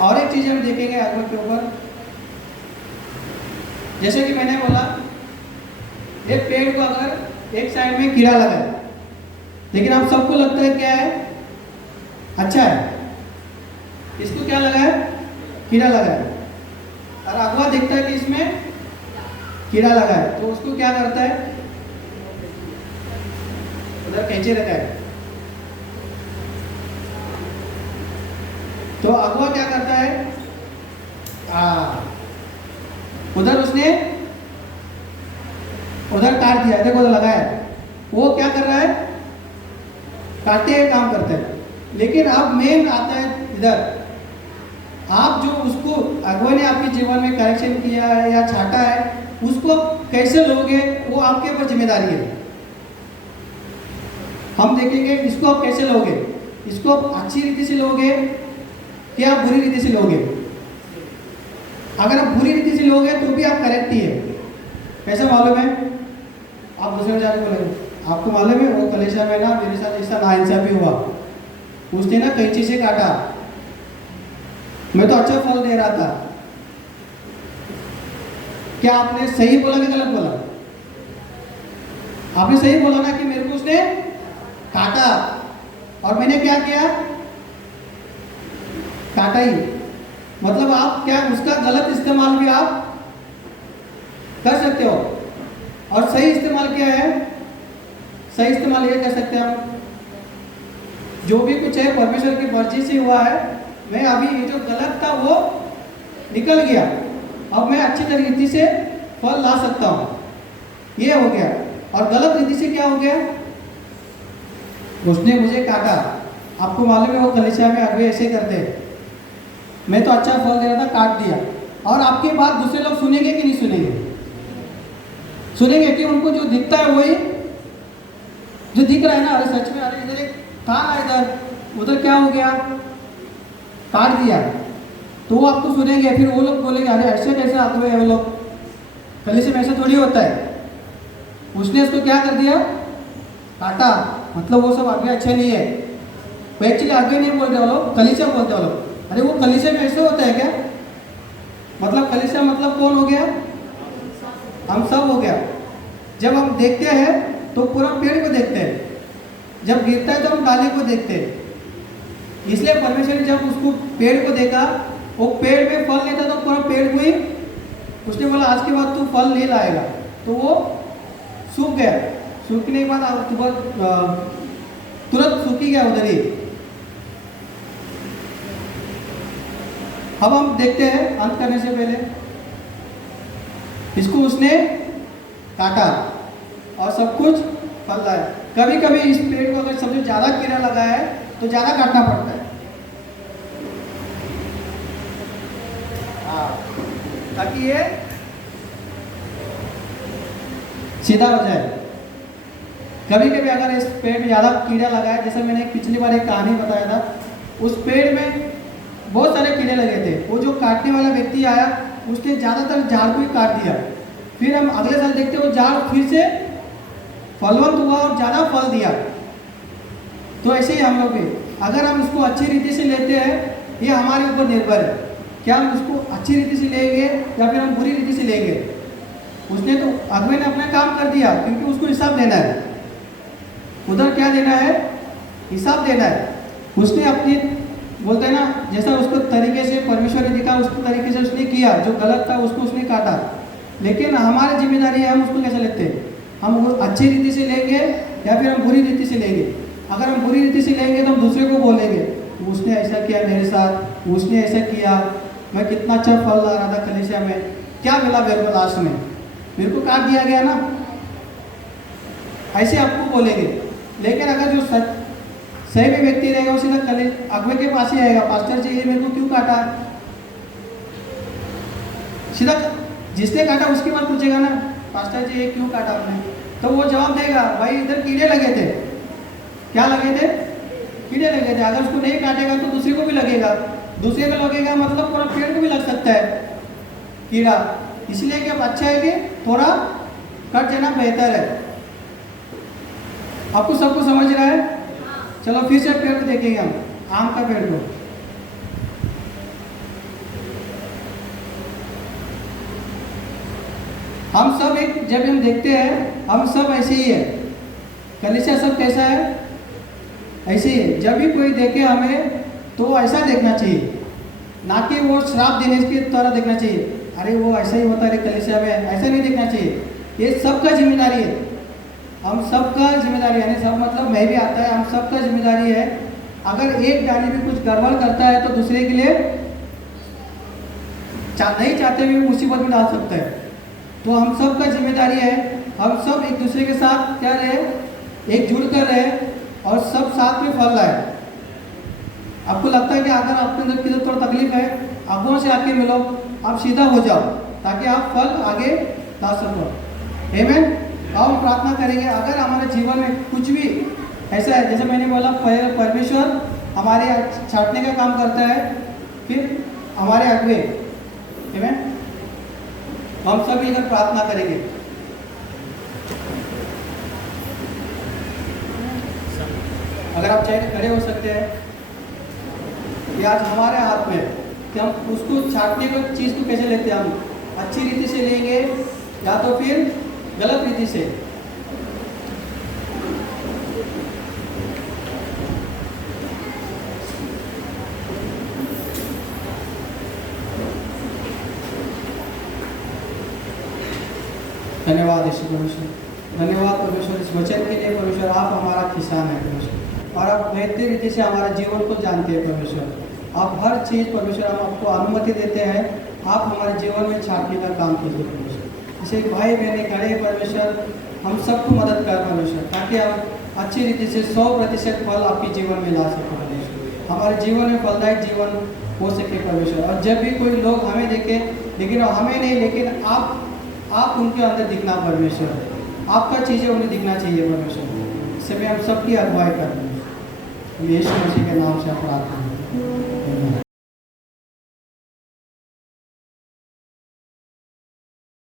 और एक चीज हम देखेंगे अगुवा के ऊपर, जैसे कि मैंने बोला, एक पेड़ को अगर एक साइड में कीड़ा लगा है, लेकिन आप सबको लगता है क्या है? अच्छा है। इसको क्या लगा है? कीड़ा लगा है। और अगुवा देखता है कि इसमें कीड़ा लगा है, तो उसको क्या करता है? उधर कैंची रखा है, तो अगुवा क्या करता है? उधर उसने उधर काट दिया, देखो उधर लगा है। वो क्या कर रहा है? काटते हैं, काम करते हैं। लेकिन अब मेन आता है इधर, आप जो उसको अगुवा ने आपके जीवन में करेक्शन किया है या छाटा है, उसको कैसे लोगे वो आपके ऊपर जिम्मेदारी है। हम देखेंगे इसको आप कैसे लोगे, इसको आप अच्छी रीति से लोगे क्या बुरी रीति से लोगे। अगर आप बुरी रीति से लोगे तो भी आप करेक्ट ही है। कैसे मालूम है? आप दूसरे जाके बोलेंगे, आपको मालूम है वो कलेशा में ना मेरे साथ ऐसा नाइंसाफी हुआ, उसने ना कैंची से काटा, मैं तो अच्छा फल दे रहा था। क्या आपने सही बोला कि गलत बोला? आपने सही बोला ना कि मेरे को उसने काटा और मैंने क्या किया? काटा ही। मतलब आप क्या उसका गलत इस्तेमाल भी आप कर सकते हो, और सही इस्तेमाल क्या है? सही इस्तेमाल ये कर सकते हैं आप, जो भी कुछ है परमेश्वर की मर्जी से हुआ है, मैं अभी ये जो गलत था वो निकल गया, अब मैं अच्छी तरीके से फल ला सकता हूँ, ये हो गया। और गलत रीति से क्या हो गया? उसने मुझे काटा। आपको मालूम है वो कलीसिया में अगुवे ऐसे करते हैं, मैं तो अच्छा फल दे रहा था, काट दिया। और आपकी बात दूसरे लोग सुनेंगे कि नहीं सुनेंगे? सुनेंगे कि उनको जो दिखता है वही जो दिख रहा है ना, अरे सच में, अरे इधर एक था ना, इधर उधर क्या हो गया, काट दिया, तो वो आपको सुनेंगे। फिर वो लोग बोलेंगे, अरे ऐसे कैसे अगुवे हैं वो लोग, कलीसिया में ऐसा थोड़ी होता है, उसने इसको क्या कर दिया? काटा। मतलब वो सब आगे अच्छे नहीं है। वो एक्चुअली आगे नहीं बोलते वो लोग, कलीसिया बोलते वो लोग। अरे वो कलीसिया में ऐसे होता है क्या? मतलब कलीसिया मतलब कौन हो गया? हम सब हो गया। जब हम देखते हैं तो पूरा पेड़ को देखते हैं, जब गिरता है तो हम डाली को देखते हैं। इसलिए परमेश्वर ने जब उसको पेड़ को देखा, वो पेड़ में फल नहीं था तो पूरा पेड़ को ही उसने बोला आज के बाद तू फल नहीं लाएगा, तो वो सूख गया। सूखने के बाद तुरंत सूखी गया उधर ही। अब हम देखते हैं अंत करने से पहले, इसको उसने काटा और सब कुछ फल लाया। कभी कभी इस पेड़ को अगर सबसे ज़्यादा कीड़ा लगा है तो ज़्यादा काटना पड़ता है, ताकि कि ये सीधा हो जाए। कभी कभी अगर इस पेड़ में ज़्यादा कीड़ा लगा है, जैसे मैंने पिछली बार एक कहानी बताया था, उस पेड़ में बहुत सारे कीड़े लगे थे। वो जो काटने वाला व्यक्ति आया उसने ज़्यादातर झाड़ को ही काट दिया। फिर हम अगले साल देखते वो झाड़ फिर से फलवंत हुआ और ज़्यादा फल दिया। तो ऐसे ही हम लोग भी अगर हम उसको अच्छी रीति से लेते हैं, ये हमारे ऊपर निर्भर है, क्या हम उसको अच्छी रीति से लेंगे या फिर हम बुरी रीति से लेंगे। उसने तो अगुवे ने अपना काम कर दिया, क्योंकि उसको हिसाब देना है। उधर क्या देना है? हिसाब देना है। उसने अपनी बोलते हैं ना, जैसा उसको तरीके से परमेश्वर ने दिखा उसको तरीके से उसने किया, जो गलत था उसको उसने काटा। लेकिन हमारी जिम्मेदारी है हम उसको कैसे लेते हैं, हम वो अच्छी रीति से लेंगे या फिर हम बुरी रीति से लेंगे। अगर हम बुरी रीति से लेंगे तो हम दूसरे को बोलेंगे उसने ऐसा किया मेरे साथ, उसने ऐसा किया, मैं कितना अच्छा फल ला रहा था कलीसिया में, क्या मिला मेरे को लास्ट में, मेरे को काट दिया गया ना, ऐसे आपको बोलेंगे। लेकिन अगर जो सही में व्यक्ति रहेगा वो सीधा अगुवे के पास ही आएगा, पास्टर जी ये मेरे को क्यों काटा, सीधा जिसने काटा उसकी बात पूछेगा ना, पास्टर जी ये क्यों काटा आपने, तो वो जवाब देगा भाई इधर कीड़े लगे थे। क्या लगे थे? कीड़े लगे थे। अगर उसको नहीं काटेगा तो दूसरे को भी लगेगा, दूसरे को लगेगा मतलब पूरा पेड़ को भी लग सकता है कीड़ा। इसलिए कि अब अच्छा है कि थोड़ा कट जाना बेहतर है। आपको सबको समझ रहा है? चलो फिर से पेड़ को देखेंगे हम, आम का पेड़ को। हम सब एक जब हम देखते हैं हम सब ऐसे ही है, कलीसिया सब कैसा है? ऐसे ही है। जब भी कोई देखे हमें तो ऐसा देखना चाहिए, ना कि वो श्राप देने की तरह देखना चाहिए, अरे वो ऐसा ही होता है कलीसिया में, ऐसा नहीं देखना चाहिए। ये सबका जिम्मेदारी है, हम सबका जिम्मेदारी है, यानी सब मतलब मैं भी आता है, हम सबका जिम्मेदारी है। अगर एक जानी भी कुछ गड़बड़ करता है तो दूसरे के लिए नहीं चाहते हुए मुसीबत में डाल सकता है। तो हम सबका जिम्मेदारी है, हम सब एक दूसरे के साथ क्या रहे, एकजुट कर रहे और सब साथ में फल लाए। आपको लगता है कि अगर आपके अंदर किधर थोड़ा तकलीफ है, अगुओं से आके मिलो, आप सीधा हो जाओ ताकि आप फल आगे ला सको। आमीन। हम प्रार्थना करेंगे अगर हमारे जीवन में कुछ भी ऐसा है, जैसे मैंने बोला परमेश्वर हमारे छाटने का काम करता है, फिर हमारे अगुवे, आमीन। हम सभी इधर प्रार्थना करेंगे। अगर आप चाहे खड़े हो सकते हैं, ये आज हमारे हाथ में कि हम उसको छाटने को चीज़ को कैसे लेते हैं, हम अच्छी रीति से लेंगे या तो फिर गलत रीति से। धन्यवाद यीशु परमेश्वर, धन्यवाद परमेश्वर इस वचन के लिए। परमेश्वर आप हमारा किसान है परमेश्वर, और आप बेहतर रीति से हमारे जीवन को जानते हैं परमेश्वर। आप हर चीज़ परमेश्वर हम आपको अनुमति देते हैं, आप हमारे जीवन में छाटने का काम कीजिए परमेश्वर। जैसे भाई बहने खड़े परमेश्वर, हम सबको मदद कर परमेश्वर, ताकि हम अच्छी रीति से 100% फल आपके जीवन में ला सकें परमेश्वर, हमारे जीवन में फलदायक जीवन हो सके परमेश्वर। और जब भी कोई लोग हमें देखे, लेकिन हमें नहीं, लेकिन आप उनके अंदर दिखना परमेश्वर, आपका चीज़ें उन्हें दिखना चाहिए परमेश्वर। इससे हम सबकी अगुवाई करते हैं, यीशु मसीह के नाम से प्रार्थना।